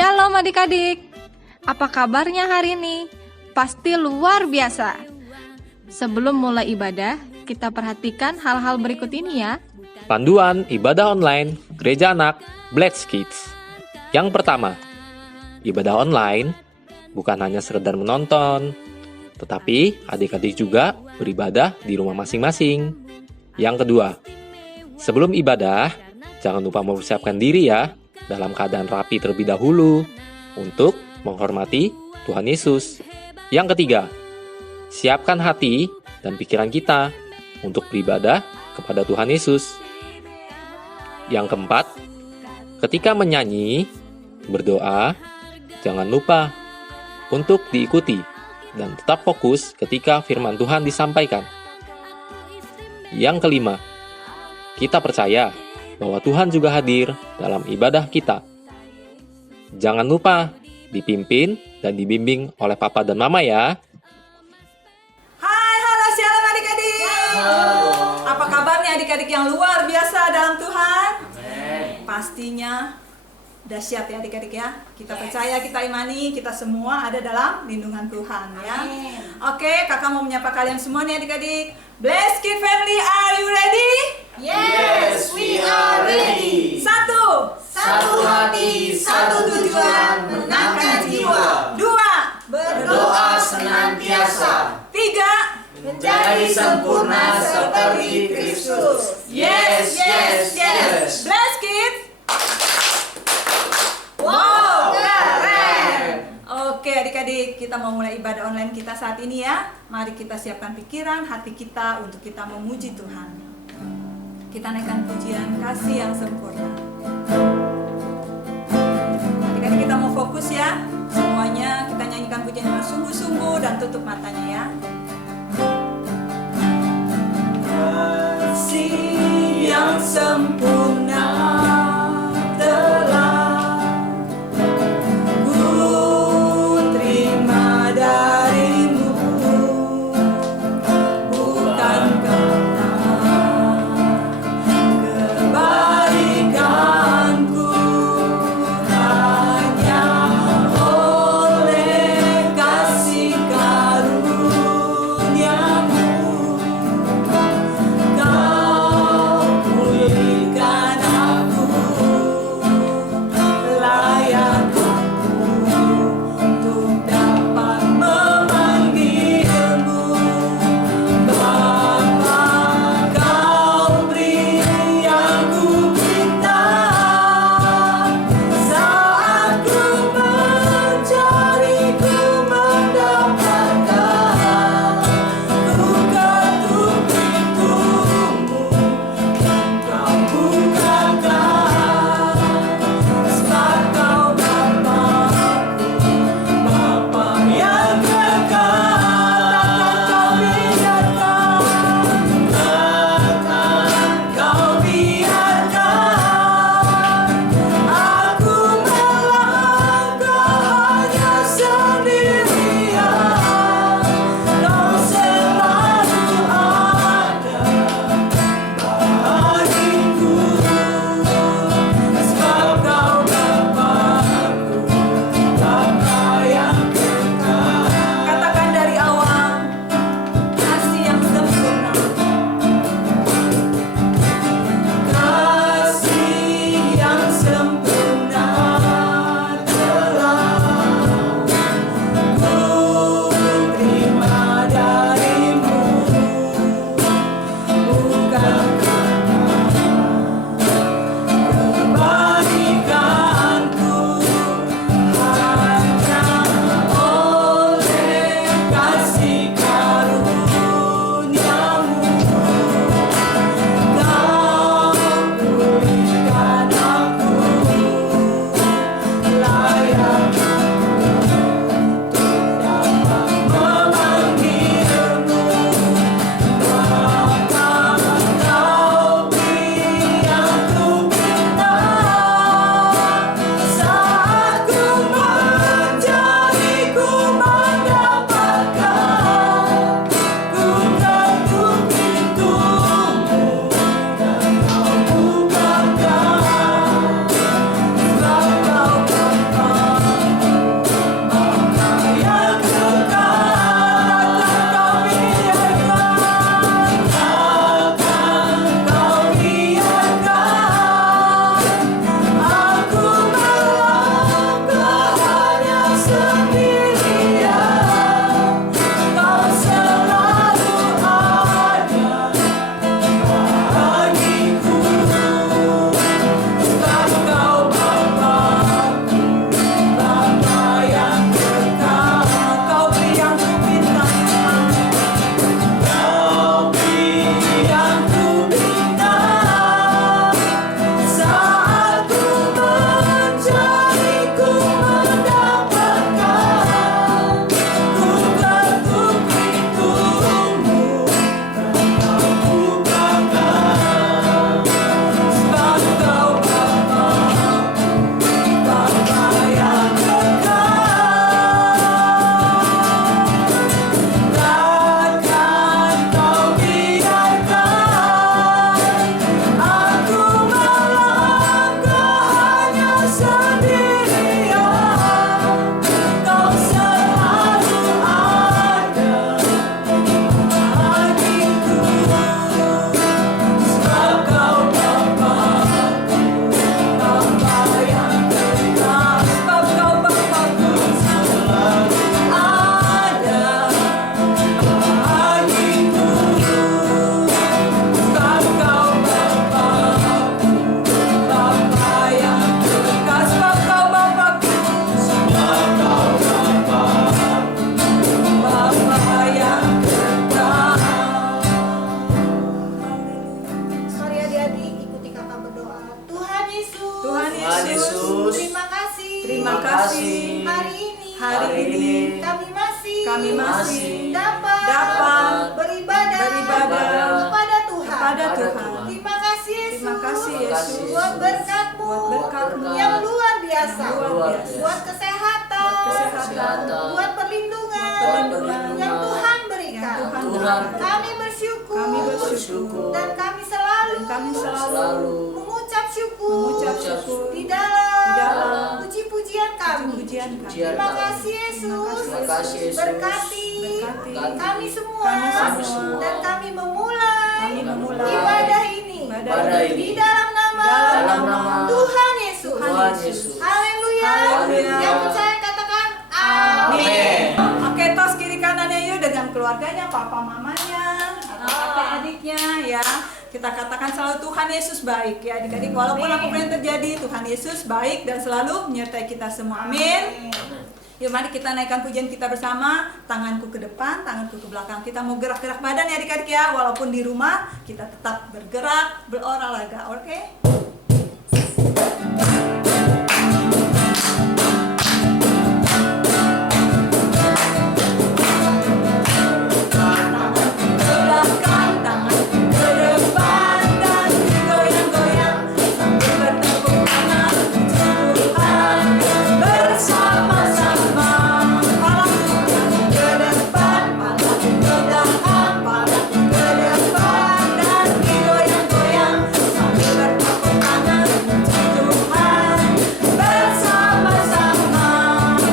Shalom adik-adik, apa kabarnya hari ini? Pasti luar biasa. Sebelum mulai ibadah, kita perhatikan hal-hal berikut ini ya. Panduan ibadah online Gereja Anak Blessed Kids. Yang pertama, ibadah online bukan hanya sekedar menonton, tetapi adik-adik juga beribadah di rumah masing-masing. Yang kedua, sebelum ibadah, jangan lupa mempersiapkan diri ya, dalam keadaan rapi terlebih dahulu, untuk menghormati Tuhan Yesus. Yang ketiga, siapkan hati dan pikiran kita untuk beribadah kepada Tuhan Yesus. Yang keempat, ketika menyanyi, berdoa, jangan lupa untuk diikuti dan tetap fokus ketika firman Tuhan disampaikan. Yang kelima, kita percaya bahwa Tuhan juga hadir dalam ibadah kita. Jangan lupa dipimpin dan dibimbing oleh Papa dan Mama ya. Hai, halo, shalom adik-adik. Apa kabarnya adik-adik yang luar biasa dalam Tuhan? Pastinya dahsyat ya adik-adik ya. Kita percaya, kita imani, kita semua ada dalam lindungan Tuhan ya. Oke, kakak mau menyapa kalian semua nih adik-adik. Blessed Kid Family, are you ready? Yes, we are ready. Satu hati, satu tujuan, menangkan jiwa. Dua, Berdoa senantiasa, tiga, menjadi sempurna seperti Kristus. Yes, yes, yes. Blessed Kid. Wow, keren. Oke adik-adik, kita mau mulai ibadah online kita saat ini ya. Mari kita siapkan pikiran, hati kita untuk kita memuji Tuhan. Kita naikkan pujian kasih yang sempurna. Adik-adik kita mau fokus ya. Semuanya kita nyanyikan pujian dengan sungguh-sungguh dan tutup matanya ya. Kasih yang sempurna telah ku terima darimu, bukan karena kebaikanku, hanya oleh kasih karuniamu kau pulihkan Tuhan Tuhan Yesus, Yesus, terima kasih. terima kasih. Hari ini Kami kami masih dapat beribadah kepada Tuhan. kepada Tuhan. Terima kasih Yesus. Terima kasih Yesus. Buat berkat-Mu Buat berkat-Mu yang luar biasa. Yang luar biasa. Buat kesehatan. Buat kesehatan. Buat perlindungan. Buat perlindungan. Yang Tuhan berikan. Yang Tuhan Tuhan. Kami bersyukur. Kami bersyukur. Dan kami selalu Selalu mengucap syukur. mengucap syukur Di dalam dalam puji-pujian kami. pujian kami. Terima kasih Yesus. Terima kasih Yesus. Berkati kami semua. Kami semua. Dan kami memulai Kami memulai ibadah ini. ibadah ini. Di dalam nama Dalam nama Tuhan Yesus. Tuhan Yesus. Haleluya. Haleluya. Yang percaya katakan amin. Oke, tos kiri kanannya yuk dengan keluarganya, papa mamanya, atau kakak adiknya ya. Kita katakan selalu Tuhan Yesus baik ya adik-adik. Walaupun apapun yang terjadi, Tuhan Yesus baik dan selalu menyertai kita semua. Amin. Yuk mari kita naikkan pujian kita bersama. Tanganku ke depan, tanganku ke belakang. Kita mau gerak-gerak badan ya adik-adik ya. Walaupun di rumah, kita tetap bergerak, berolahraga. Oke? Belakang, tangan ke depan dan digoyang-goyang sambil bertepuk tangan Tuhan bersama-sama. Palaku ke depan, palaku ke belakang, palaku ke depan dan digoyang-goyang sambil bertepuk tangan Tuhan bersama-sama.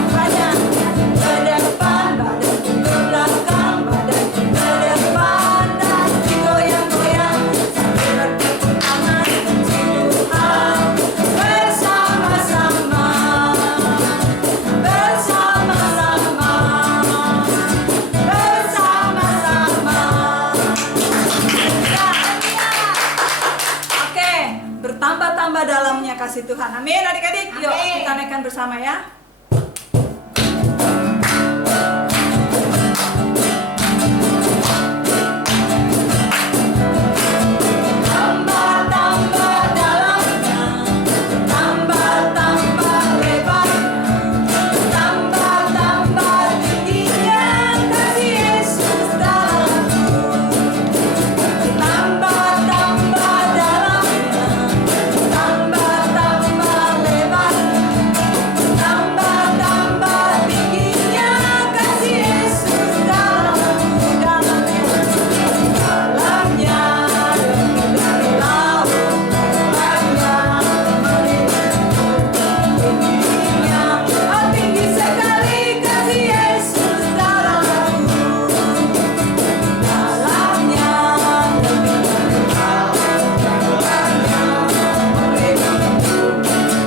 Badannya ke depan, badanku ke belakang, badanku ke depan dan digoyang-goyang sambil bertepuk tangan Tuhan bersama-sama. Bersama-sama. Bersama-sama. Oke, bertambah-tambah dalamnya kasih Tuhan. Amin adik-adik. Yuk Amin. kita naikkan bersama ya. Tambah-tambah dalamnya, tambah-tambah lebarnya, tambah-tambah tingginya kasih Yesus dalamku. Tambah-tambah dalamnya, tambah-tambah lebarnya, tambah-tambah tingginya kasih Yesus dalamku. Dalamnya lebih dari laut, lebarnya tingginya, oh tinggi sekali kasih Yesus dalamku. Dalamnya lebih dari laut, lebarnya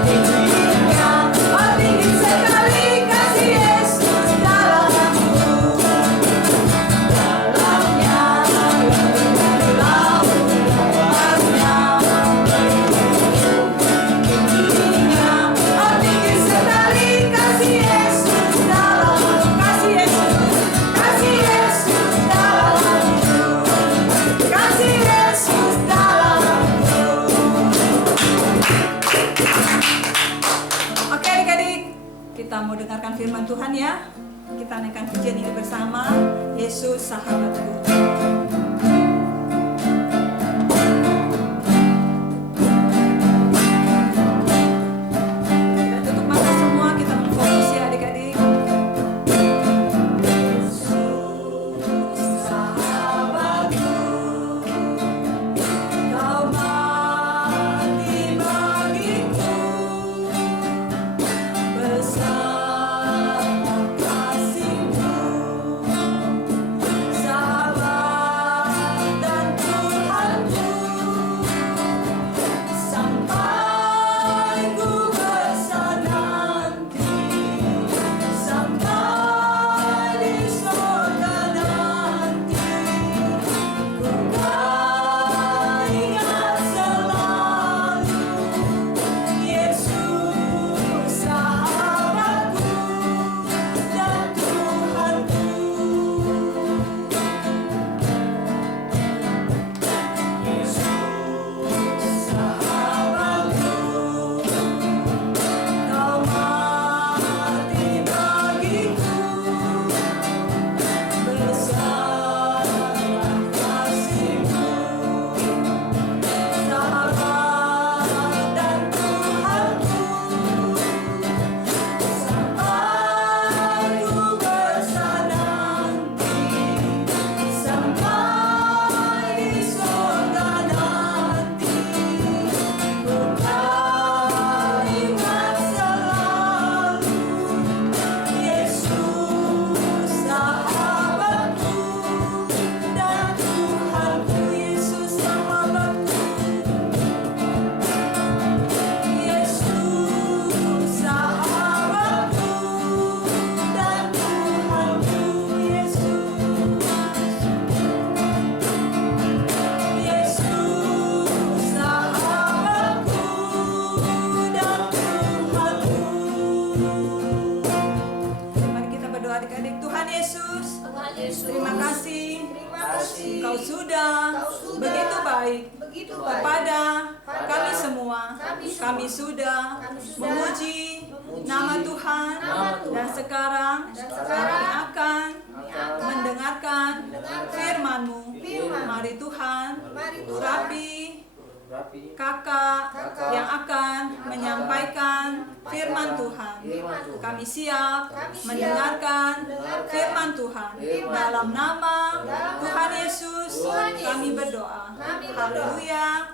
tingginya, oh tinggi sekali kasih Yesus dalamku. Dalamnya lebih dari laut, lebarnya tingginya, oh tinggi sekali kasih Yesus dalamku. Kasih Yesus dalamku, kasih Yesus dalamku. Oke adik-adik, kita mau dengarkan firman Tuhan ya. Kita naikkan pujian ini bersama. Yesus sahabatku. Kita tutup mata semua, kita fokus ya adik-adik. Yesus sahabatku, kau mati bagiku bersama kasih-Mu, sahabat baik begitu baik kepada kami semua. Kami sudah memuji nama Tuhan dan sekarang kami akan mendengarkan firman-Mu. Mari Tuhan, urapi kakak yang akan menyampaikan firman Tuhan. Kami siap mendengarkan firman Tuhan. Dalam nama Tuhan Yesus kami berdoa. Haleluya.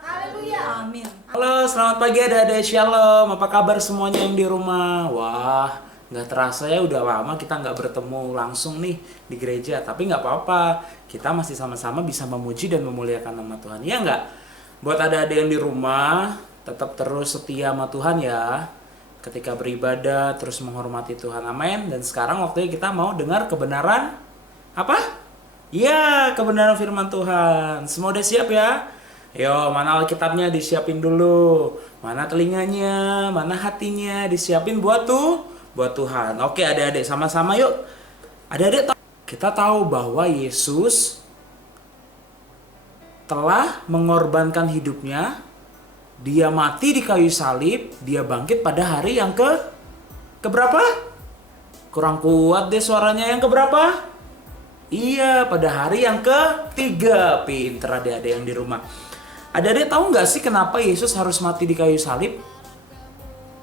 Amin. Halo, selamat pagi adik-adik, shalom. Apa kabar semuanya yang di rumah? Wah, nggak terasa ya, udah lama kita nggak bertemu langsung nih di gereja. Tapi nggak apa-apa, kita masih sama-sama bisa memuji dan memuliakan nama Tuhan. Ya nggak? Buat adik-adik yang di rumah, tetap terus setia sama Tuhan ya. Ketika beribadah, terus menghormati Tuhan. Amin. Dan sekarang waktunya kita mau dengar kebenaran apa? Ya, kebenaran firman Tuhan. Semua udah siap ya? Yo, mana Alkitabnya disiapin dulu. Mana telinganya, mana hatinya disiapin buat Tuhan. Oke, adik-adik sama-sama yuk. Adik-adik kita tahu bahwa Yesus telah mengorbankan hidupnya. Dia mati di kayu salib, dia bangkit pada hari yang keberapa? Kurang kuat deh suaranya, yang keberapa? Iya, pada hari yang ketiga. Pinter adik-adik yang di rumah. Adik-adik tahu nggak sih kenapa Yesus harus mati di kayu salib?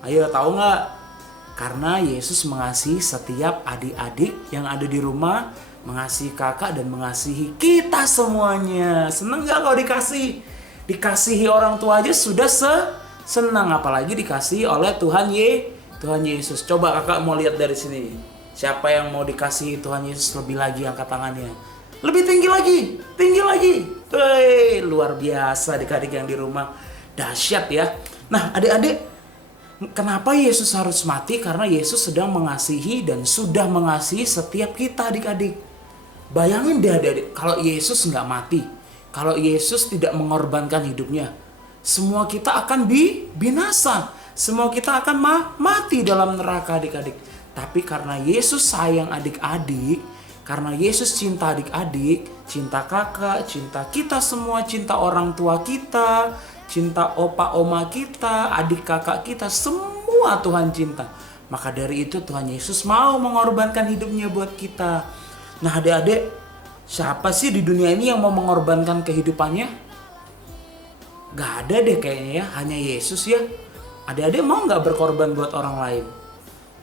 Ayo, tahu nggak? Karena Yesus mengasihi setiap adik-adik yang ada di rumah, mengasihi kakak dan mengasihi kita semuanya. Seneng nggak kalau dikasihi orang tua aja sudah senang, apalagi dikasihi oleh Tuhan Yesus. Coba kakak mau lihat dari sini. Siapa yang mau dikasihi Tuhan Yesus lebih lagi, angkat tangannya. Lebih tinggi lagi. Hei, luar biasa adik-adik yang di rumah. Dahsyat ya. Nah, adik-adik, kenapa Yesus harus mati? Karena Yesus sedang mengasihi dan sudah mengasihi setiap kita adik-adik. Bayangin deh adik-adik, kalau Yesus nggak mati, kalau Yesus tidak mengorbankan hidupnya, semua kita akan binasa. Semua kita akan mati dalam neraka adik-adik. Tapi karena Yesus sayang adik-adik, karena Yesus cinta adik-adik, cinta kakak, cinta kita semua, cinta orang tua kita, cinta opa oma kita, adik kakak kita, semua Tuhan cinta. Maka dari itu Tuhan Yesus mau mengorbankan hidupnya buat kita. Nah adik-adik, siapa sih di dunia ini yang mau mengorbankan kehidupannya? Gak ada deh kayaknya ya, hanya Yesus ya. Adik-adik mau gak berkorban buat orang lain?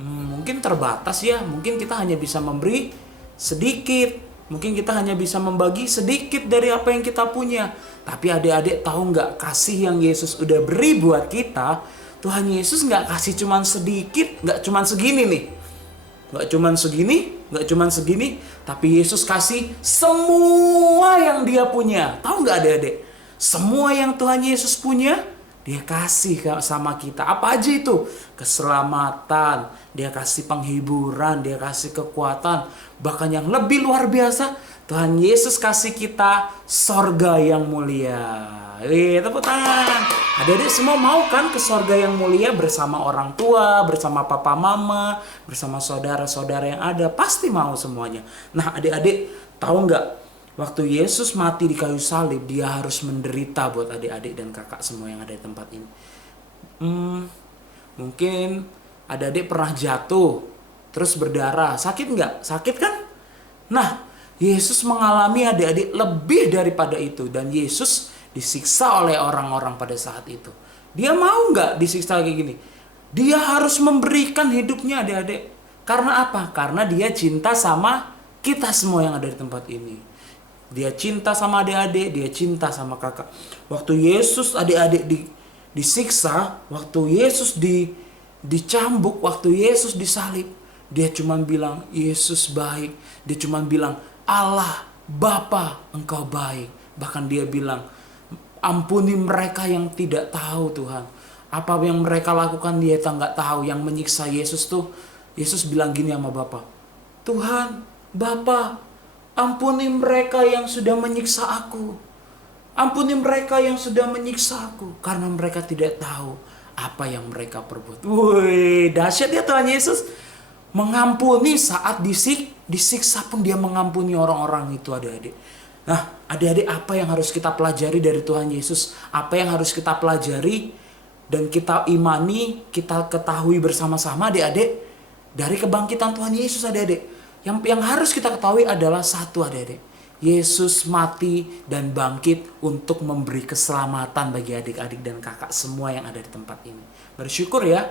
Mungkin terbatas ya, mungkin kita hanya bisa memberi sedikit. Mungkin kita hanya bisa membagi sedikit dari apa yang kita punya. Tapi adik-adik tahu nggak, kasih yang Yesus udah beri buat kita, Tuhan Yesus nggak kasih cuman sedikit, nggak cuman segini nih. Nggak cuman segini, tapi Yesus kasih semua yang dia punya. Tahu nggak adik-adik? Semua yang Tuhan Yesus punya, dia kasih sama kita. Apa aja itu? Keselamatan, dia kasih penghiburan, dia kasih kekuatan. Bahkan yang lebih luar biasa, Tuhan Yesus kasih kita sorga yang mulia. Tepuk tangan. Adik-adik semua mau kan ke sorga yang mulia bersama orang tua, bersama papa mama, bersama saudara-saudara yang ada. Pasti mau semuanya. Nah adik-adik tahu nggak? Waktu Yesus mati di kayu salib, dia harus menderita buat adik-adik dan kakak semua yang ada di tempat ini. Mungkin adik-adik pernah jatuh, terus berdarah. Sakit nggak? Sakit kan? Nah, Yesus mengalami adik-adik lebih daripada itu. Dan Yesus disiksa oleh orang-orang pada saat itu. Dia mau nggak disiksa kayak gini? Dia harus memberikan hidupnya adik-adik. Karena apa? Karena dia cinta sama kita semua yang ada di tempat ini. Dia cinta sama adik-adik, dia cinta sama kakak. Waktu Yesus adik-adik disiksa, waktu Yesus dicambuk, waktu Yesus disalib, dia cuma bilang, Yesus baik. Dia cuma bilang, Allah, Bapa, Engkau baik. Bahkan dia bilang, ampuni mereka yang tidak tahu Tuhan. Apa yang mereka lakukan dia nggak tahu. Yang menyiksa Yesus tuh, Yesus bilang gini sama Bapa, Tuhan, Bapa, ampuni mereka yang sudah menyiksa aku. Ampuni mereka yang sudah menyiksa aku. Karena mereka tidak tahu apa yang mereka perbuat. Wih, dahsyat ya Tuhan Yesus. Mengampuni saat disiksa pun dia mengampuni orang-orang itu adik-adik. Nah, adik-adik, apa yang harus kita pelajari dari Tuhan Yesus? Apa yang harus kita pelajari dan kita imani, kita ketahui bersama-sama adik-adik dari kebangkitan Tuhan Yesus adik-adik? Yang harus kita ketahui adalah satu adik-adik. Yesus mati dan bangkit untuk memberi keselamatan bagi adik-adik dan kakak semua yang ada di tempat ini. Bersyukur ya.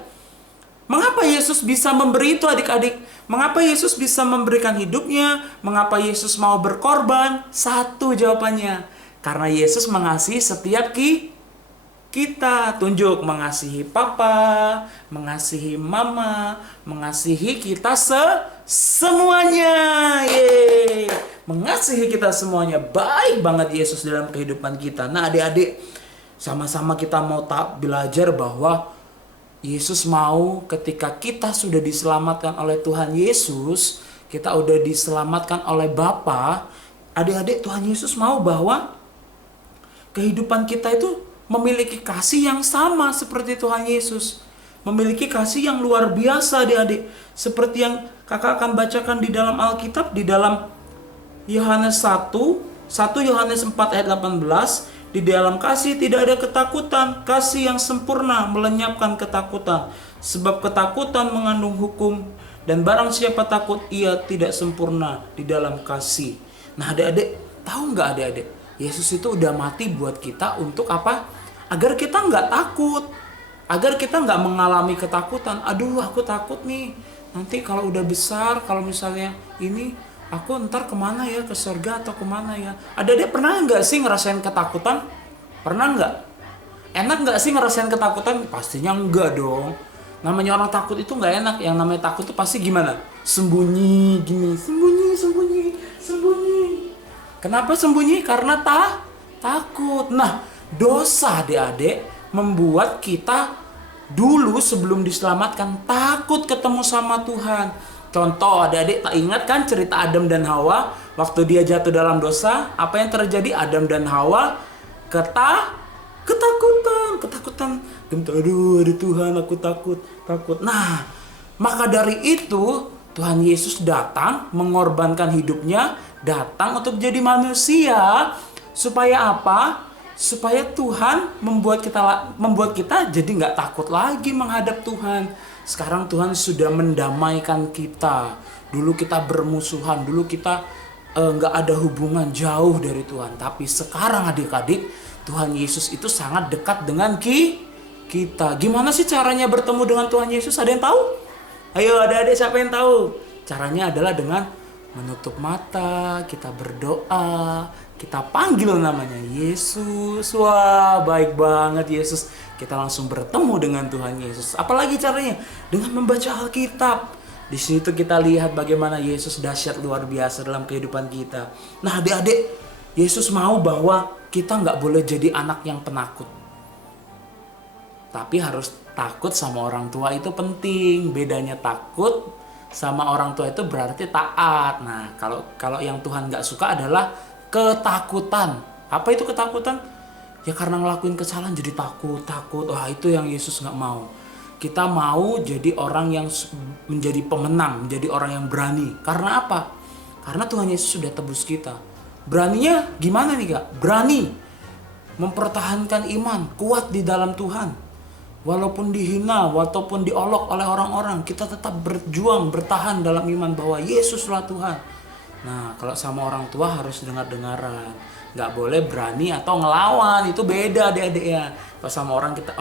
Mengapa Yesus bisa memberi itu adik-adik? Mengapa Yesus bisa memberikan hidupnya? Mengapa Yesus mau berkorban? Satu jawabannya. Karena Yesus mengasihi setiap kita. Tunjuk mengasihi papa, mengasihi mama, mengasihi kita semuanya. Yeay. Mengasihi kita semuanya. Baik banget Yesus dalam kehidupan kita. Nah adik-adik, sama-sama kita mau belajar bahwa Yesus mau ketika kita sudah diselamatkan oleh Tuhan Yesus, kita udah diselamatkan oleh Bapa, adik-adik, Tuhan Yesus mau bahwa kehidupan kita itu memiliki kasih yang sama seperti Tuhan Yesus. Memiliki kasih yang luar biasa adik-adik. Seperti yang kakak akan bacakan di dalam Alkitab, di dalam Yohanes 1 Yohanes 4 ayat 18. Di dalam kasih tidak ada ketakutan. Kasih yang sempurna melenyapkan ketakutan. Sebab ketakutan mengandung hukum. Dan barang siapa takut, ia tidak sempurna di dalam kasih. Nah adik-adik, tahu nggak adik-adik? Yesus itu udah mati buat kita untuk apa? Agar kita nggak takut. Agar kita nggak mengalami ketakutan. Aduh, aku takut nih. Nanti kalau udah besar, kalau misalnya ini, aku ntar kemana ya? Ke surga atau kemana ya? Adik-adik pernah nggak sih ngerasain ketakutan? Pernah nggak? Enak nggak sih ngerasain ketakutan? Pastinya enggak dong. Namanya orang takut itu nggak enak. Yang namanya takut itu pasti gimana? Sembunyi gini. Sembunyi. Kenapa sembunyi? Karena takut. Nah, dosa adik-adik membuat kita dulu sebelum diselamatkan takut ketemu sama Tuhan. Contoh adik-adik, tak ingat kan cerita Adam dan Hawa? Waktu dia jatuh dalam dosa, apa yang terjadi? Adam dan Hawa ketakutan. Aduh Tuhan, aku takut. Nah, maka dari itu Tuhan Yesus datang mengorbankan hidupnya, datang untuk jadi manusia. Supaya apa? Supaya Tuhan membuat kita jadi nggak takut lagi menghadap Tuhan. Sekarang Tuhan sudah mendamaikan kita. Dulu kita bermusuhan, dulu kita nggak ada hubungan, jauh dari Tuhan. Tapi sekarang adik-adik, Tuhan Yesus itu sangat dekat dengan kita. Gimana sih caranya bertemu dengan Tuhan Yesus? Ada yang tahu? Ayo adik-adik, siapa yang tahu? Caranya adalah dengan menutup mata, kita berdoa, kita panggil namanya Yesus. Wah, baik banget Yesus. Kita langsung bertemu dengan Tuhan Yesus. Apalagi caranya? Dengan membaca Alkitab. Di situ kita lihat bagaimana Yesus dahsyat luar biasa dalam kehidupan kita. Nah adik-adik, Yesus mau bahwa kita nggak boleh jadi anak yang penakut. Tapi harus takut sama orang tua itu penting. Bedanya takut sama orang tua itu berarti taat. Nah, kalau yang Tuhan nggak suka adalah ketakutan. Apa itu ketakutan? Ya karena ngelakuin kesalahan jadi takut. Wah, itu yang Yesus nggak mau. Kita mau jadi orang yang menjadi pemenang, menjadi orang yang berani. Karena apa? Karena Tuhan Yesus sudah tebus kita. Beraninya gimana nih kak? Berani mempertahankan iman, kuat di dalam Tuhan. Walaupun dihina, walaupun diolok oleh orang-orang, kita tetap berjuang, bertahan dalam iman bahwa Yesuslah Tuhan. Nah, kalau sama orang tua harus dengar-dengaran. Nggak boleh berani atau ngelawan, itu beda adik-adik ya. Kalau sama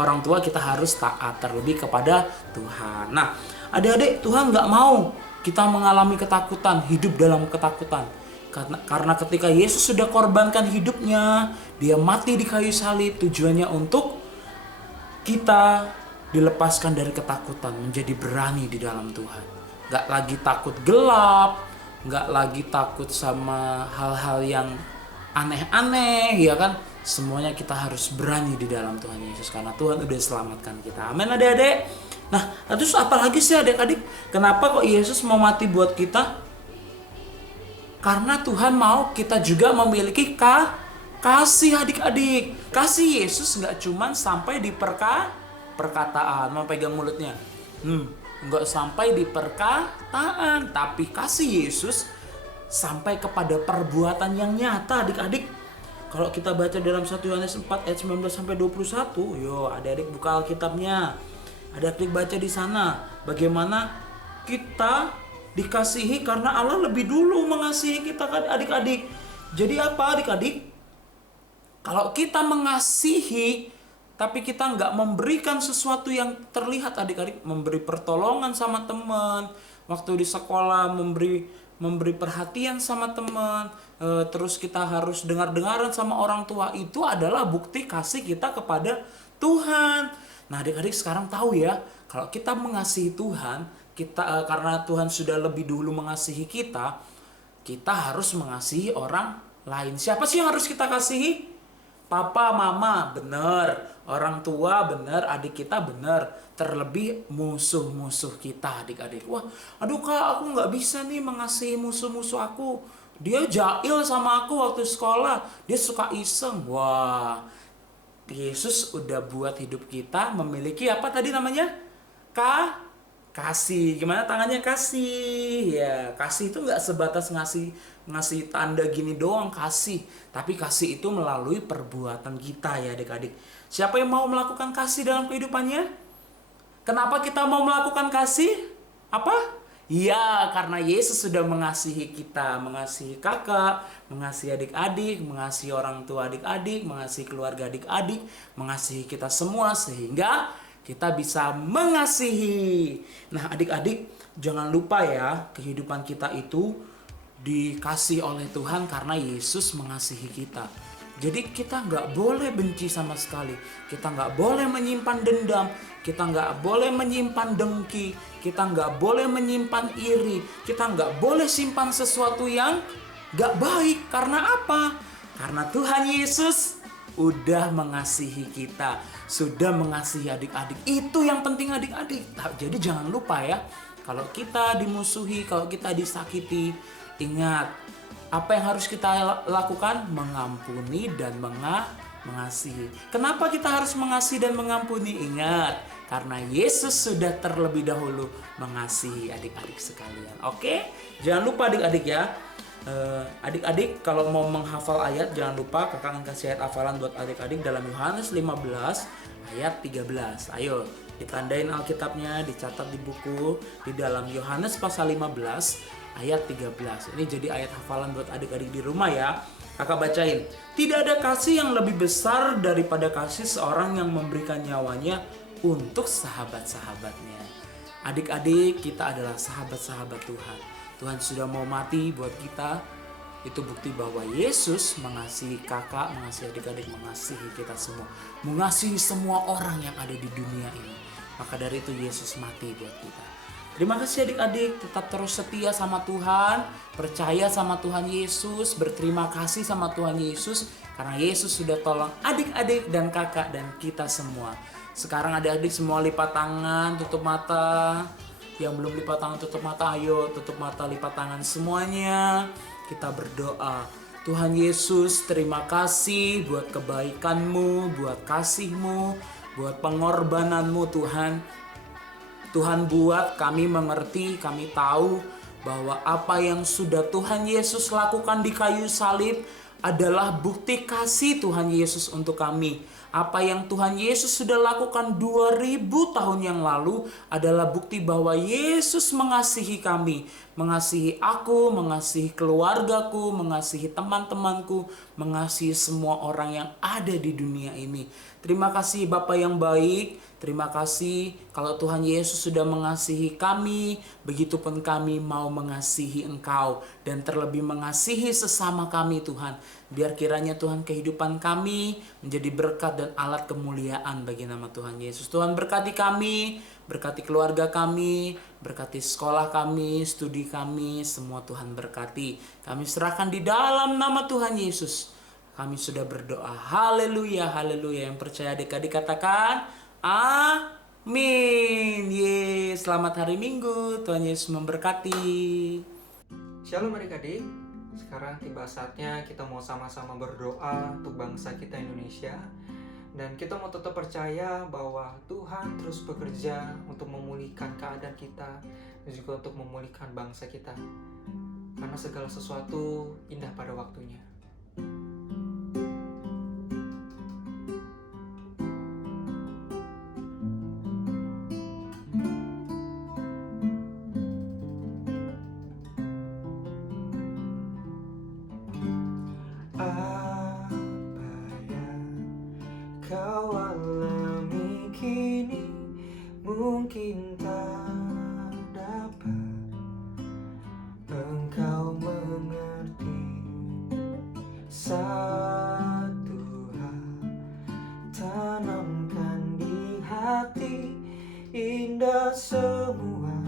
orang tua kita harus taat terlebih kepada Tuhan. Nah, adik-adik, Tuhan nggak mau kita mengalami ketakutan, hidup dalam ketakutan. Karena ketika Yesus sudah korbankan hidupnya, dia mati di kayu salib, tujuannya untuk kita dilepaskan dari ketakutan, menjadi berani di dalam Tuhan. Gak lagi takut gelap, gak lagi takut sama hal-hal yang aneh-aneh, ya kan? Semuanya kita harus berani di dalam Tuhan Yesus, karena Tuhan udah selamatkan kita. Amin adik-adik. Nah, terus apa lagi sih adik-adik? Kenapa kok Yesus mau mati buat kita? Karena Tuhan mau kita juga memiliki kasih adik-adik. Kasih Yesus nggak cuman sampai di perkataan, mau pegang mulutnya. Nggak sampai di perkataan, tapi kasih Yesus sampai kepada perbuatan yang nyata adik-adik. Kalau kita baca dalam 1 Yohanes 4 ayat 19 sampai 21, yo adik-adik buka Alkitabnya. Adik-adik baca di sana bagaimana kita dikasihi karena Allah lebih dulu mengasihi kita kan adik-adik. Jadi apa adik-adik? Kalau kita mengasihi tapi kita nggak memberikan sesuatu yang terlihat adik-adik, memberi pertolongan sama teman, waktu di sekolah memberi perhatian sama teman, terus kita harus dengar-dengaran sama orang tua, itu adalah bukti kasih kita kepada Tuhan. Nah adik-adik sekarang tahu ya, kalau kita mengasihi Tuhan, kita karena Tuhan sudah lebih dulu mengasihi kita, kita harus mengasihi orang lain. Siapa sih yang harus kita kasihi? Papa, mama, bener. Orang tua, bener. Adik kita, bener. Terlebih musuh-musuh kita, adik-adik. Wah, aduh kak, aku nggak bisa nih mengasihi musuh-musuh aku. Dia jahil sama aku waktu sekolah. Dia suka iseng. Wah, Yesus udah buat hidup kita memiliki apa tadi namanya? Kasih. Gimana tangannya kasih? Ya, kasih itu nggak sebatas ngasih tanda gini doang kasih, tapi kasih itu melalui perbuatan kita ya adik-adik. Siapa yang mau melakukan kasih dalam kehidupannya? Kenapa kita mau melakukan kasih? Apa? Ya, karena Yesus sudah mengasihi kita, mengasihi kakak, mengasihi adik-adik, mengasihi orang tua adik-adik, mengasihi keluarga adik-adik, mengasihi kita semua sehingga kita bisa mengasihi. Nah adik-adik jangan lupa ya, kehidupan kita itu dikasih oleh Tuhan karena Yesus mengasihi kita. Jadi kita nggak boleh benci sama sekali. Kita nggak boleh menyimpan dendam. Kita nggak boleh menyimpan dengki. Kita nggak boleh menyimpan iri. Kita nggak boleh simpan sesuatu yang nggak baik. Karena apa? Karena Tuhan Yesus udah mengasihi kita, sudah mengasihi adik-adik. Itu yang penting adik-adik. Jadi jangan lupa ya, kalau kita dimusuhi, kalau kita disakiti, ingat apa yang harus kita lakukan? Mengampuni dan mengasihi. Kenapa kita harus mengasihi dan mengampuni? Ingat, karena Yesus sudah terlebih dahulu mengasihi adik-adik sekalian. Oke? Jangan lupa adik-adik ya. Adik-adik kalau mau menghafal ayat, jangan lupa kakak akan kasih ayat hafalan buat adik-adik dalam Yohanes 15 ayat 13. Ayo ditandain Alkitabnya, dicatat di buku di dalam Yohanes pasal 15 ayat 13. Ini jadi ayat hafalan buat adik-adik di rumah ya. Kakak bacain. Tidak ada kasih yang lebih besar daripada kasih seorang yang memberikan nyawanya untuk sahabat-sahabatnya. Adik-adik, kita adalah sahabat-sahabat Tuhan. Tuhan sudah mau mati buat kita. Itu bukti bahwa Yesus mengasihi kakak, mengasihi adik-adik, mengasihi kita semua, mengasihi semua orang yang ada di dunia ini. Maka dari itu Yesus mati buat kita. Terima kasih adik-adik, tetap terus setia sama Tuhan, percaya sama Tuhan Yesus, berterima kasih sama Tuhan Yesus karena Yesus sudah tolong adik-adik dan kakak dan kita semua. Sekarang adik-adik semua lipat tangan, tutup mata. Yang belum lipat tangan tutup mata, ayo tutup mata, lipat tangan semuanya. Kita berdoa. Tuhan Yesus, terima kasih buat kebaikan-Mu, buat kasih-Mu, buat pengorbanan-Mu Tuhan. Tuhan buat kami mengerti, kami tahu bahwa apa yang sudah Tuhan Yesus lakukan di kayu salib adalah bukti kasih Tuhan Yesus untuk kami. Apa yang Tuhan Yesus sudah lakukan 2000 tahun yang lalu adalah bukti bahwa Yesus mengasihi kami, mengasihi aku, mengasihi keluargaku, mengasihi teman-temanku, mengasihi semua orang yang ada di dunia ini. Terima kasih Bapa yang baik, terima kasih kalau Tuhan Yesus sudah mengasihi kami, begitupun kami mau mengasihi Engkau dan terlebih mengasihi sesama kami Tuhan. Biar kiranya Tuhan kehidupan kami menjadi berkat dan alat kemuliaan bagi nama Tuhan Yesus. Tuhan berkati kami, berkati keluarga kami, berkati sekolah kami, studi kami, semua Tuhan berkati. Kami serahkan di dalam nama Tuhan Yesus. Kami sudah berdoa. Haleluya, haleluya. Yang percaya adik-adik katakan amin. Yes, selamat hari Minggu. Tuhan Yesus memberkati. Shalom adik-adik. Sekarang tiba saatnya kita mau sama-sama berdoa untuk bangsa kita Indonesia. Dan kita mau tetap percaya bahwa Tuhan terus bekerja untuk memulihkan keadaan kita dan juga untuk memulihkan bangsa kita. karena segala sesuatu indah pada waktunya. Apa yang kau alami kini mungkin tak dapat engkau mengerti. Satu hal tanamkan di hati, indah semua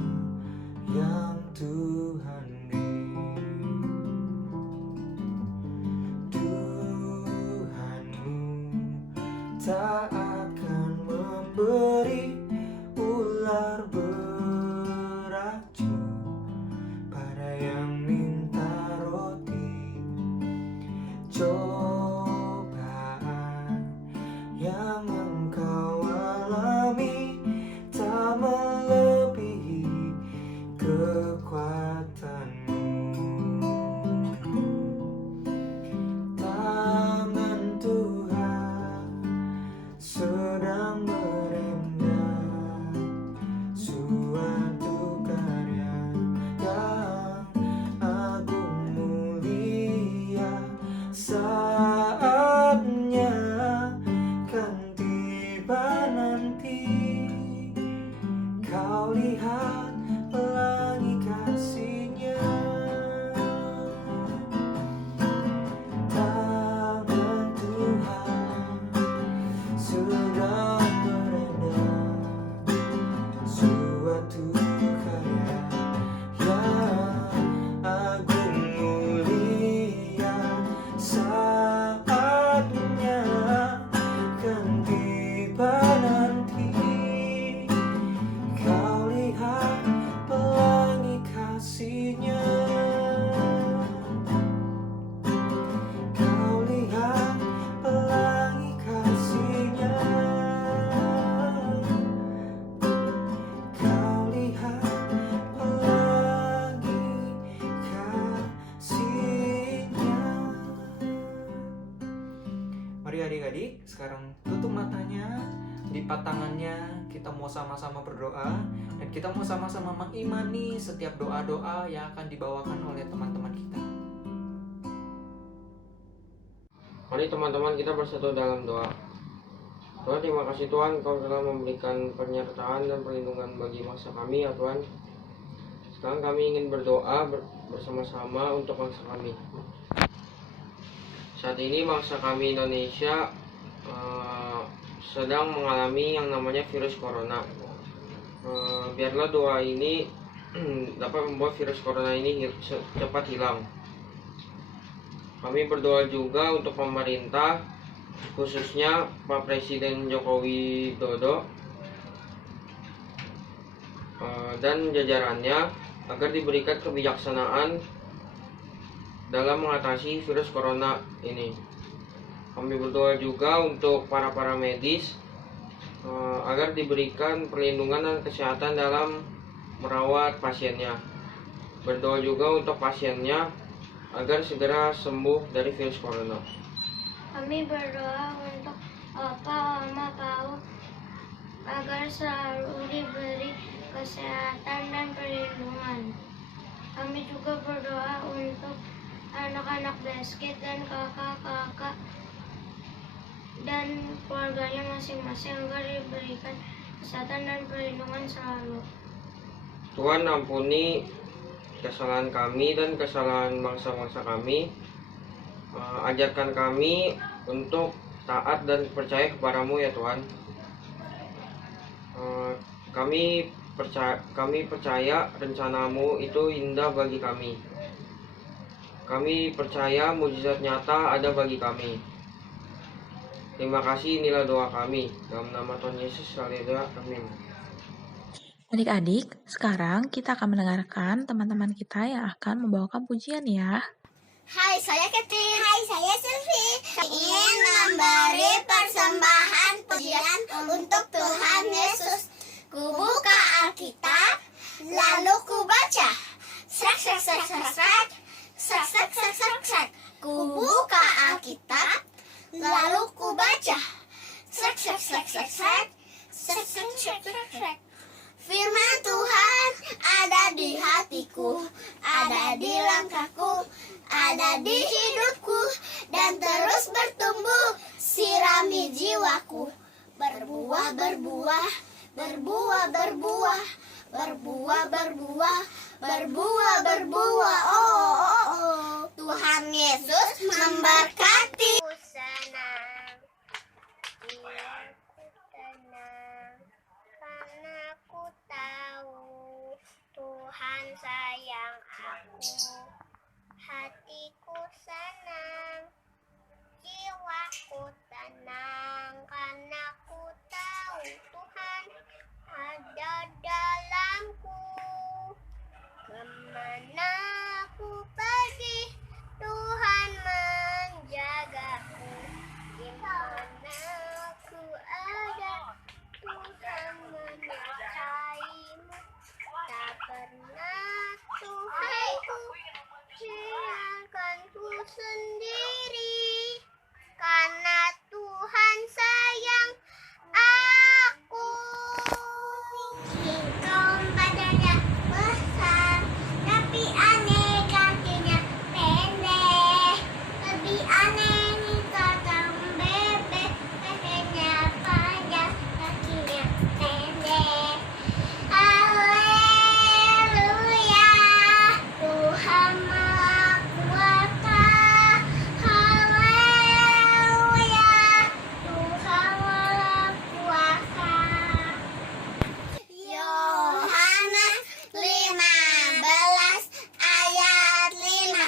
yang Tuhan beri. Tuhanmu tak akan memberi ular beracun pada yang minta roti. Cobaan yang engkau alami tak melebihi kekuatanmu. Tangan Tuhan sedang merendah suatu karya yang agung mulia. Saatnya kan tiba nanti, kau lihat pelangi kasih-Nya. Tangan Tuhan sedang merendah suatu karya yang agung mulia. Saatnya kan tiba nanti, kau lihat pelangi kasih-Nya. Kau lihat pelangi kasih-Nya. Kau lihat pelangi kasih-Nya. Mari adik-adik, sekarang tutup matanya, lipat tangannya, kita mau sama-sama berdoa, dan kita mau sama-sama mengimani setiap doa-doa yang akan dibawakan oleh teman-teman kita. Mari teman-teman kita bersatu dalam doa. Tuhan, terima kasih Tuhan, Kau telah memberikan penyertaan dan perlindungan bagi bangsa kami ya Tuhan. Sekarang kami ingin berdoa bersama-sama untuk bangsa kami. Saat ini bangsa kami Indonesia sedang mengalami yang namanya virus corona. Biarlah doa ini dapat membuat virus corona ini cepat hilang. Kami berdoa juga untuk pemerintah, khususnya Pak Presiden Joko Widodo dan jajarannya, agar diberikan kebijaksanaan dalam mengatasi virus corona ini. Kami berdoa juga untuk para medis agar diberikan perlindungan dan kesehatan dalam merawat pasiennya. Berdoa juga untuk pasiennya agar segera sembuh dari virus corona. Kami berdoa untuk Opa, Oma, Pau agar selalu diberi kesehatan dan perlindungan. Kami juga berdoa untuk anak-anak basket dan kakak-kakak dan keluarganya masing-masing agar diberikan kesehatan dan perlindungan selalu. Tuhan, ampuni kesalahan kami dan kesalahan bangsa-bangsa kami. Ajarkan kami untuk taat dan percaya kepadamu ya Tuhan. Kami percaya rencanamu itu indah bagi kami. Kami percaya mujizat nyata ada bagi kami. Terima kasih, inilah doa kami. Dalam nama Tuhan Yesus, haleluya, amin. Adik-adik, sekarang kita akan mendengarkan teman-teman kita yang akan membawakan pujian ya. Hai, saya Catherine. Hai, saya Sylvie. Ingin memberi persembahan pujian untuk Tuhan Yesus. Kubuka Alkitab, lalu kubaca. Serak, serak, serak, serak, serak. Firman Tuhan ada di hatiku, ada di langkahku, ada di hidupku, dan terus bertumbuh, sirami jiwaku. Berbuah, berbuah, berbuah, berbuah, berbuah, berbuah, berbuah, berbuah. Oh. Tuhan Yesus memberkati. Aku senang, aku tenang, karena aku tahu Tuhan sayang aku. Hatiku senang, jiwaku tenang, karena aku tahu Tuhan ada dalamku. Kemana aku pergi, Tuhan menjagaku. Di mana aku ada, Tuhan menyertaimu. Tak pernah Tuhanku biarkanku sendiri, karena Tuhan sayang aku. Engkau badannya besar, tapi aneh kakinya pendek. Lebih aneh nih kata bebek, lehernya panjang, kakinya pendek. Haleluya, Tuhan Maha Kuasa. Haleluya, Tuhan Maha Kuasa. Yohanes 15 ayat 5.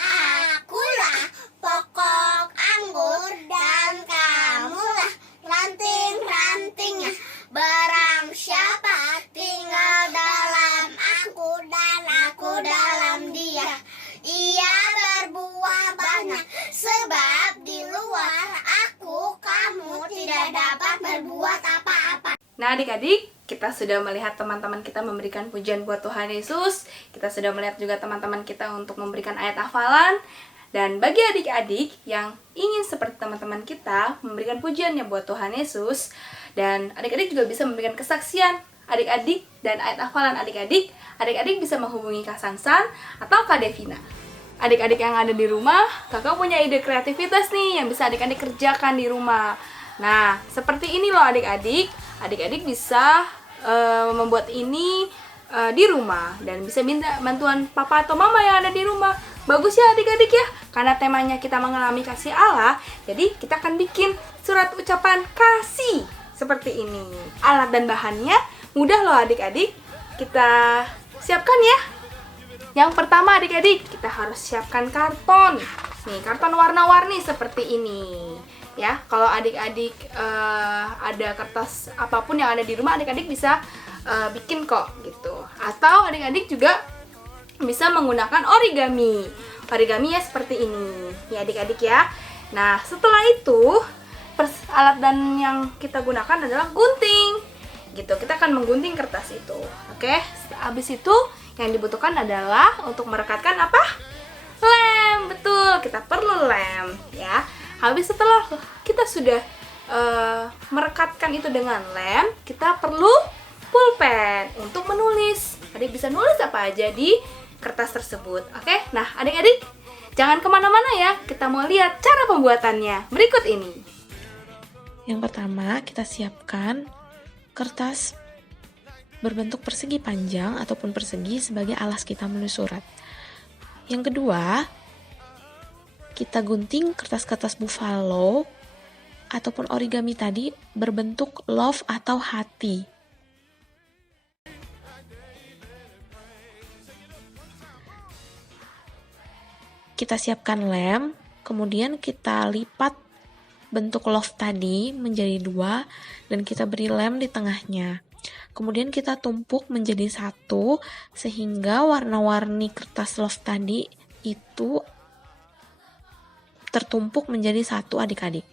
Akulah pokok anggur dan kamulah ranting-rantingnya. Barang siapa tinggal dalam aku dan aku dalam dia, ia berbuah banyak, sebab di luar aku kamu tidak dapat berbuat apa-apa. Nah adik-adik, kita sudah melihat teman-teman kita memberikan pujian buat Tuhan Yesus. Kita sudah melihat juga teman-teman kita untuk memberikan ayat hafalan. Dan bagi adik-adik yang ingin seperti teman-teman kita memberikan pujiannya buat Tuhan Yesus, dan adik-adik juga bisa memberikan kesaksian adik-adik dan ayat hafalan adik-adik bisa menghubungi Kak Sansan atau Kak Devina. Adik-adik yang ada di rumah, kakak punya ide kreativitas nih yang bisa adik-adik kerjakan di rumah. Nah, seperti ini loh adik-adik. Adik-adik bisa membuat ini di rumah dan bisa minta bantuan papa atau mama yang ada di rumah. Bagus ya adik-adik ya, karena temanya kita mengalami kasih Allah, jadi kita akan bikin surat ucapan kasih seperti ini. Alat dan bahannya mudah loh adik-adik, kita siapkan ya. Yang pertama adik-adik, kita harus siapkan karton. Nih, karton warna-warni seperti ini. Ya, kalau adik-adik ada kertas apapun yang ada di rumah, adik-adik bisa bikin kok gitu. Atau adik-adik juga bisa menggunakan origami. Origaminya seperti ini. Ya adik-adik ya. Nah, setelah itu alat dan yang kita gunakan adalah gunting. Gitu. Kita akan menggunting kertas itu. Oke? Habis itu yang dibutuhkan adalah untuk merekatkan apa? Lem. Betul, kita perlu lem ya. Habis setelah kita sudah merekatkan itu dengan lem, kita perlu pulpen untuk menulis. Adik bisa nulis apa aja di kertas tersebut. Oke? Nah, adik-adik jangan kemana-mana ya. Kita mau lihat cara pembuatannya berikut ini. Yang pertama, kita siapkan kertas berbentuk persegi panjang ataupun persegi sebagai alas kita menulis surat. Yang kedua, kita gunting kertas-kertas buffalo ataupun origami tadi berbentuk love atau hati. Kita siapkan lem, kemudian kita lipat bentuk love tadi menjadi 2 dan kita beri lem di tengahnya. Kemudian kita tumpuk menjadi 1 sehingga warna-warni kertas love tadi itu tertumpuk menjadi 1 adik-adik.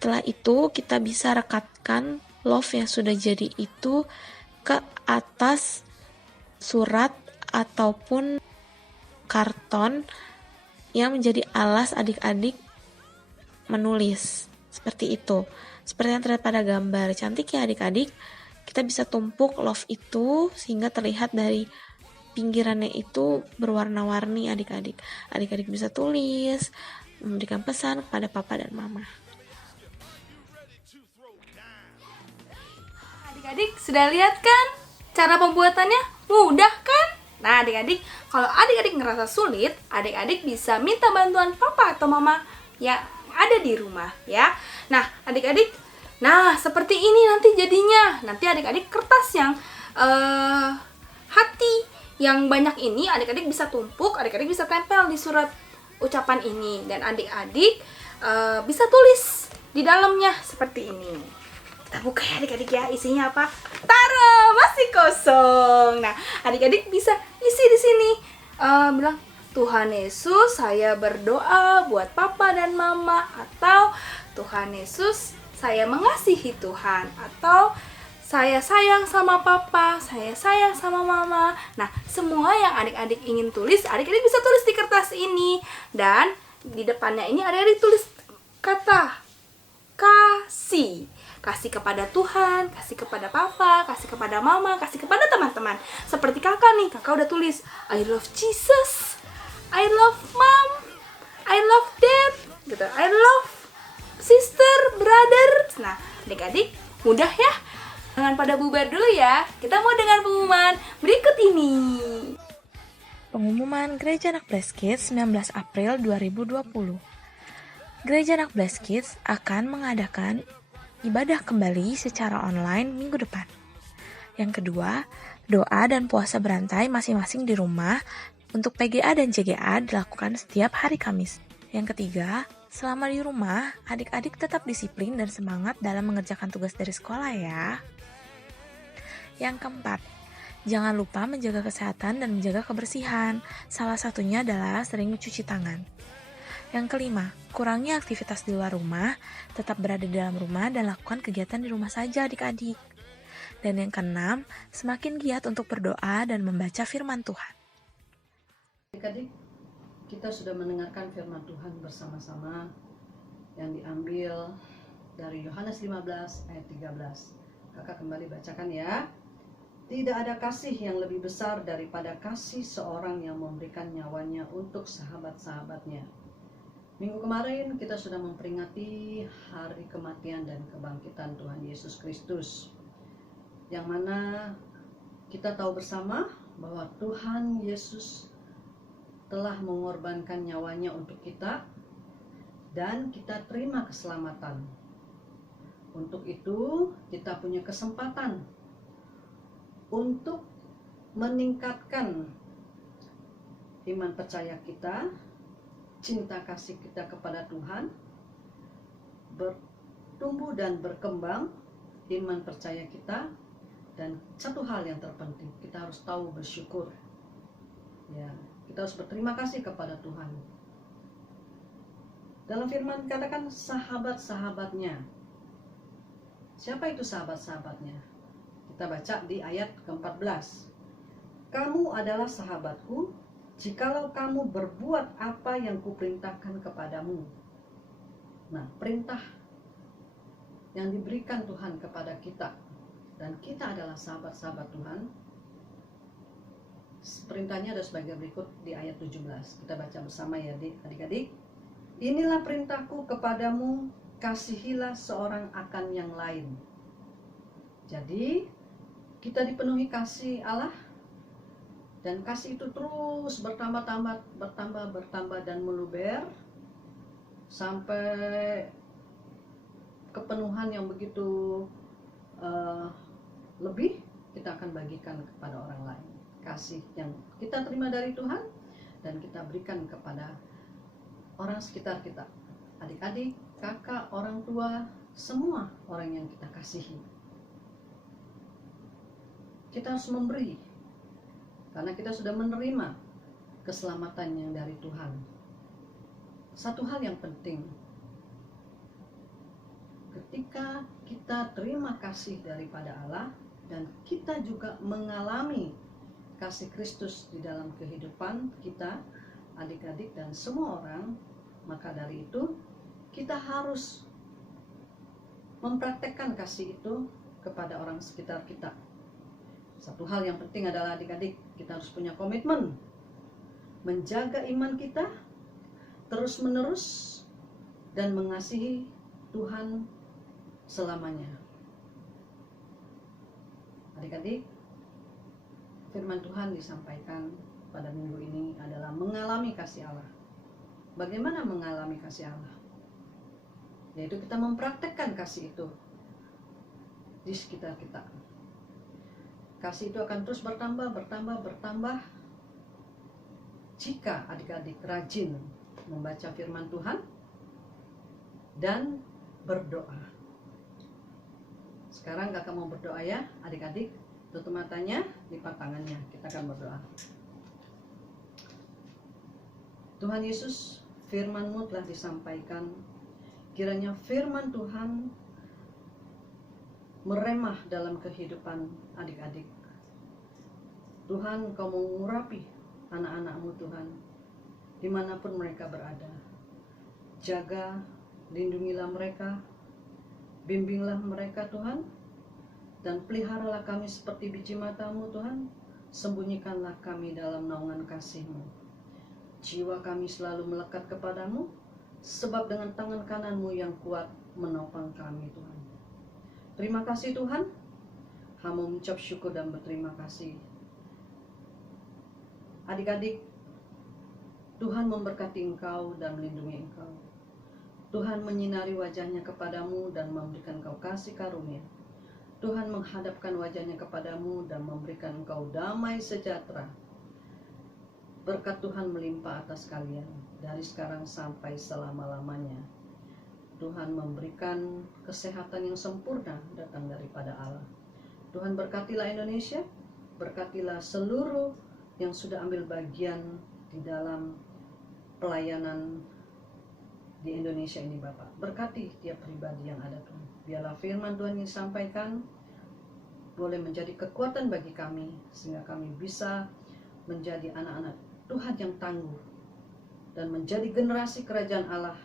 Setelah itu kita bisa rekatkan love yang sudah jadi itu ke atas surat ataupun karton yang menjadi alas adik-adik menulis. Seperti itu. Seperti yang terlihat pada gambar. Cantik ya adik-adik? Kita bisa tumpuk love itu sehingga terlihat dari pinggirannya itu berwarna-warni adik-adik. Adik-adik bisa tulis, memberikan pesan kepada papa dan mama. Adik-adik sudah lihat kan cara pembuatannya? Mudah kan? Nah adik-adik, kalau adik-adik ngerasa sulit, adik-adik bisa minta bantuan papa atau mama yang ada di rumah ya. Nah adik-adik, nah seperti ini nanti jadinya. Nanti adik-adik kertas yang hati yang banyak ini adik-adik bisa tumpuk, adik-adik bisa tempel di surat ucapan ini. Dan adik-adik bisa tulis di dalamnya seperti ini. Kita buka ya adik-adik ya, isinya apa? Tara, masih kosong. Nah, adik-adik bisa isi di sini. Bilang, Tuhan Yesus, saya berdoa buat papa dan mama. Atau, Tuhan Yesus, saya mengasihi Tuhan. Atau, saya sayang sama papa, saya sayang sama mama. Nah, semua yang adik-adik ingin tulis, adik-adik bisa tulis di kertas ini. Dan, di depannya ini adik-adik tulis kata kasih. Kasih kepada Tuhan, kasih kepada papa, kasih kepada mama, kasih kepada teman-teman. Seperti kakak nih, kakak udah tulis I love Jesus, I love mom, I love dad, gitu. I love sister, brother. Nah, adik-adik mudah ya. Jangan pada bubar dulu ya. Kita mau dengan pengumuman berikut ini. Pengumuman Gereja Anak Blessed Kids 19 April 2020. Gereja Anak Blessed Kids akan mengadakan ibadah kembali secara online minggu depan. Yang kedua, doa dan puasa berantai masing-masing di rumah untuk PGA dan JGA dilakukan setiap hari Kamis. Yang ketiga, selama di rumah, adik-adik tetap disiplin dan semangat dalam mengerjakan tugas dari sekolah ya. Yang keempat, jangan lupa menjaga kesehatan dan menjaga kebersihan. Salah satunya adalah sering mencuci tangan. Yang kelima, kurangi aktivitas di luar rumah, tetap berada di dalam rumah dan lakukan kegiatan di rumah saja adik-adik. Dan yang keenam, semakin giat untuk berdoa dan membaca firman Tuhan. Adik-adik, kita sudah mendengarkan firman Tuhan bersama-sama yang diambil dari Yohanes 15 ayat 13. Kakak kembali bacakan ya. Tidak ada kasih yang lebih besar daripada kasih seorang yang memberikan nyawanya untuk sahabat-sahabatnya. Minggu kemarin kita sudah memperingati hari kematian dan kebangkitan Tuhan Yesus Kristus. Yang mana kita tahu bersama bahwa Tuhan Yesus telah mengorbankan nyawanya untuk kita dan kita terima keselamatan. Untuk itu kita punya kesempatan untuk meningkatkan iman percaya kita, cinta kasih kita kepada Tuhan, bertumbuh dan berkembang iman percaya kita. Dan satu hal yang terpenting, kita harus tahu bersyukur ya, kita harus berterima kasih kepada Tuhan. Dalam firman katakan sahabat-sahabatnya. Siapa itu sahabat-sahabatnya? Kita baca di ayat ke-14. Kamu adalah sahabatku jikalau kamu berbuat apa yang kuperintahkan kepadamu. Nah, perintah yang diberikan Tuhan kepada kita, dan kita adalah sahabat-sahabat Tuhan. Perintahnya ada sebagai berikut di ayat 17. Kita baca bersama ya adik-adik. Inilah perintahku kepadamu, kasihilah seorang akan yang lain. Jadi, kita dipenuhi kasih Allah. Dan kasih itu terus bertambah dan meluber sampai kepenuhan yang begitu lebih kita akan bagikan kepada orang lain. Kasih yang kita terima dari Tuhan dan kita berikan kepada orang sekitar kita, adik-adik, kakak, orang tua, semua orang yang kita kasihi. Kita harus memberi karena kita sudah menerima keselamatan yang dari Tuhan. Satu hal yang penting, ketika kita terima kasih daripada Allah dan kita juga mengalami kasih Kristus di dalam kehidupan kita, adik-adik dan semua orang, maka dari itu kita harus mempraktekkan kasih itu kepada orang sekitar kita. Satu hal yang penting adalah adik-adik, kita harus punya komitmen menjaga iman kita terus-menerus dan mengasihi Tuhan selamanya. Adik-adik, firman Tuhan disampaikan pada minggu ini adalah mengalami kasih Allah. Bagaimana mengalami kasih Allah? Yaitu kita mempraktekkan kasih itu di sekitar kita. Kasih itu akan terus bertambah jika adik-adik rajin membaca firman Tuhan dan berdoa. Sekarang kakak mau berdoa ya, adik-adik. Tutup matanya, lipat tangannya. Kita akan berdoa. Tuhan Yesus, firman-Mu telah disampaikan. Kiranya firman Tuhan meremah dalam kehidupan adik-adik. Tuhan, Engkau mengurapi anak-anak-Mu Tuhan, dimanapun mereka berada. Jaga, lindungilah mereka, bimbinglah mereka Tuhan, dan peliharalah kami seperti biji mata-Mu Tuhan, sembunyikanlah kami dalam naungan kasih-Mu. Jiwa kami selalu melekat kepadamu, sebab dengan tangan kanan-Mu yang kuat menopang kami Tuhan. Terima kasih Tuhan, hamba mengucap syukur dan berterima kasih. Adik-adik, Tuhan memberkati engkau dan melindungi engkau. Tuhan menyinari wajahnya kepadamu dan memberikan engkau kasih karunia. Tuhan menghadapkan wajahnya kepadamu dan memberikan engkau damai sejahtera. Berkat Tuhan melimpah atas kalian dari sekarang sampai selama-lamanya. Tuhan memberikan kesehatan yang sempurna datang daripada Allah. Tuhan berkatilah Indonesia, berkatilah seluruh yang sudah ambil bagian di dalam pelayanan di Indonesia ini Bapak. Berkati tiap pribadi yang ada Tuhan. Biarlah firman Tuhan yang disampaikan boleh menjadi kekuatan bagi kami, sehingga kami bisa menjadi anak-anak Tuhan yang tangguh dan menjadi generasi kerajaan Allah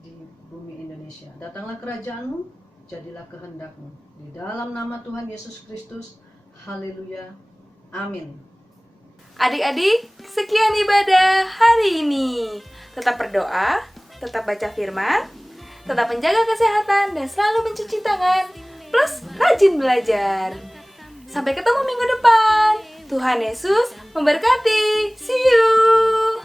di bumi Indonesia. Datanglah kerajaan-Mu, jadilah kehendak-Mu. Di dalam nama Tuhan Yesus Kristus, haleluya, amin. Adik-adik, sekian ibadah hari ini. Tetap berdoa, tetap baca firman, tetap menjaga kesehatan, dan selalu mencuci tangan, plus rajin belajar. Sampai ketemu minggu depan. Tuhan Yesus memberkati. See you.